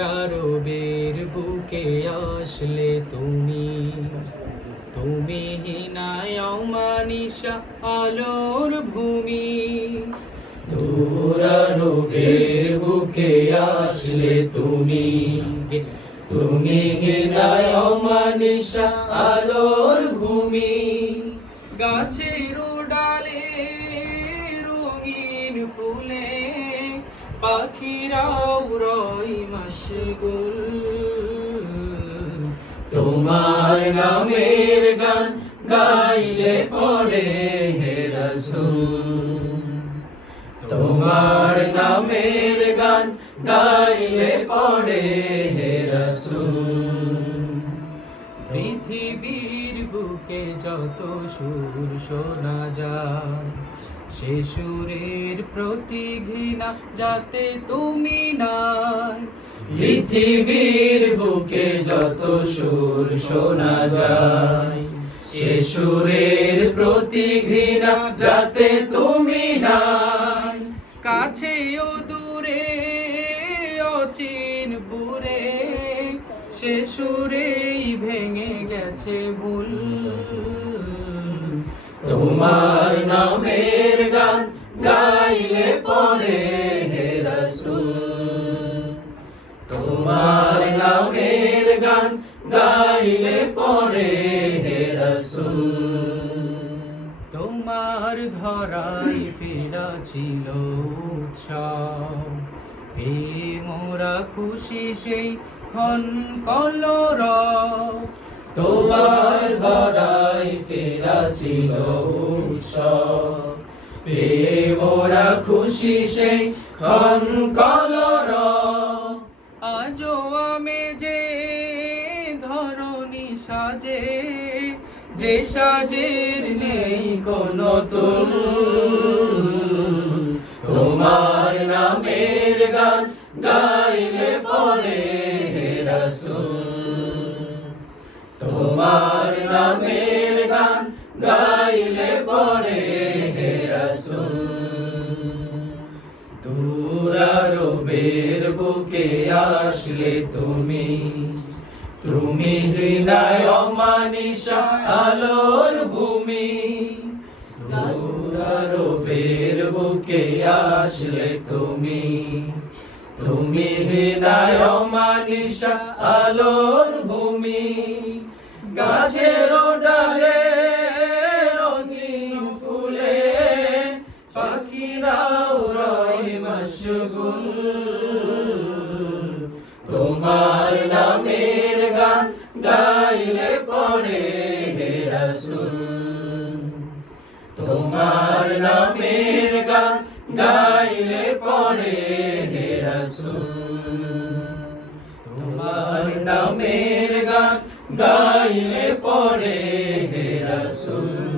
রবের বুকে আসলে তুমি, তুমি হিনায় অমানিসা আলোর ভূমি। রবের বুকে আসলে তুমি, তুমি হিনায় অমানিসা আলোর ভূমি। গাছের ডালে রঙিন ফুলে পাখিরাও রয় মশগুল। তোমার নামের গান গাইলে পড়ে হে রাসূল, তোমার নামের গান গাইলে পড়ে হে রাসূল। পৃথিবীর বুকে যত সুর শোনা যায়, সে সুরের প্রতি ঘৃণা যাতে তুমি নাই। পৃথিবীর বুকে যত সুর শোনা যায়, সে সুরের প্রতি ঘৃণা যাতে তুমি নাই। কাছে ও দূরে অচিন বুরে, সে সুরেই ভেঙে গেছে ভুল। তোমার নামের গান গাইলে পরে হে রাসূল, তোমার নামের গান গাইলে পরে হে রাসূল। তোমার ধরাই ফেরা ছিল উৎসব, পেয়ে মোরা খুশি সেই ক্ষণ কলরব। তোমার ধরাই ফেরা ছিল উৎসব, পেয়ে মোরা খুশি সেই ক্ষণ কলরব। আজও আমি যে ধরণী সাজে, যে সাজের নেই কোনো তুল। তোমার নামের গান গাইলে পরে হে রাসূল, তোমার নামের গান গাইলে পরে হে রাসূল। রবের বুকে আসলে তুমি, তুমি হৃদয় অমানিসা আলোর ভূমি। রবের বুকে আসলে তুমি, তুমি হৃদয় অমানিসা আলোর ভূমি। গাছের ডালে রঙিন ফুলে পাখিরাও রয় মশগুল। তোমার নামের গান গাইলে পরে হে রাসূল, তোমার নামের গান গাইলে পরে হে রাসূল। তোমার নামের গান গাইলে পরে হে রাসূল।